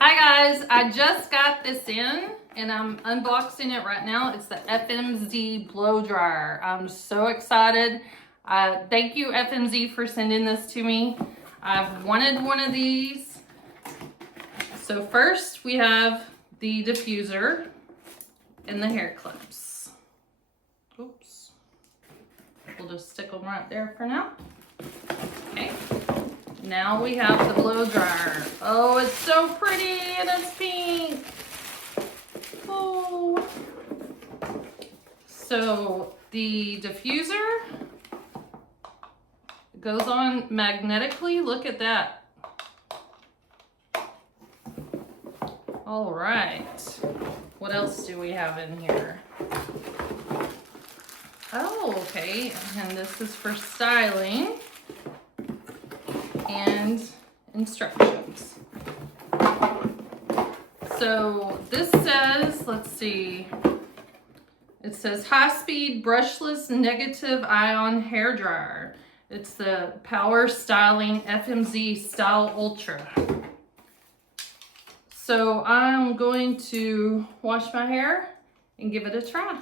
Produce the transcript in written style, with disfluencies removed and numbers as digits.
Hi guys, I just got this in and I'm unboxing it right now. It's the FMZ blow dryer. I'm so excited. Thank you FMZ for sending this to me. I've wanted one of these. So first we have the diffuser and the hair clips. Oops. We'll just stick them right there for now. Okay. Now we have the blow dryer. Oh, it's so pretty and it's pink. Oh. So the diffuser goes on magnetically. Look at that. All right. What else do we have in here? Oh, okay. And this is for styling and instructions. So this says, let's see, it says high-speed brushless negative ion hair dryer. It's the Power Styling FMZ Style Ultra. So I'm going to wash my hair and give it a try.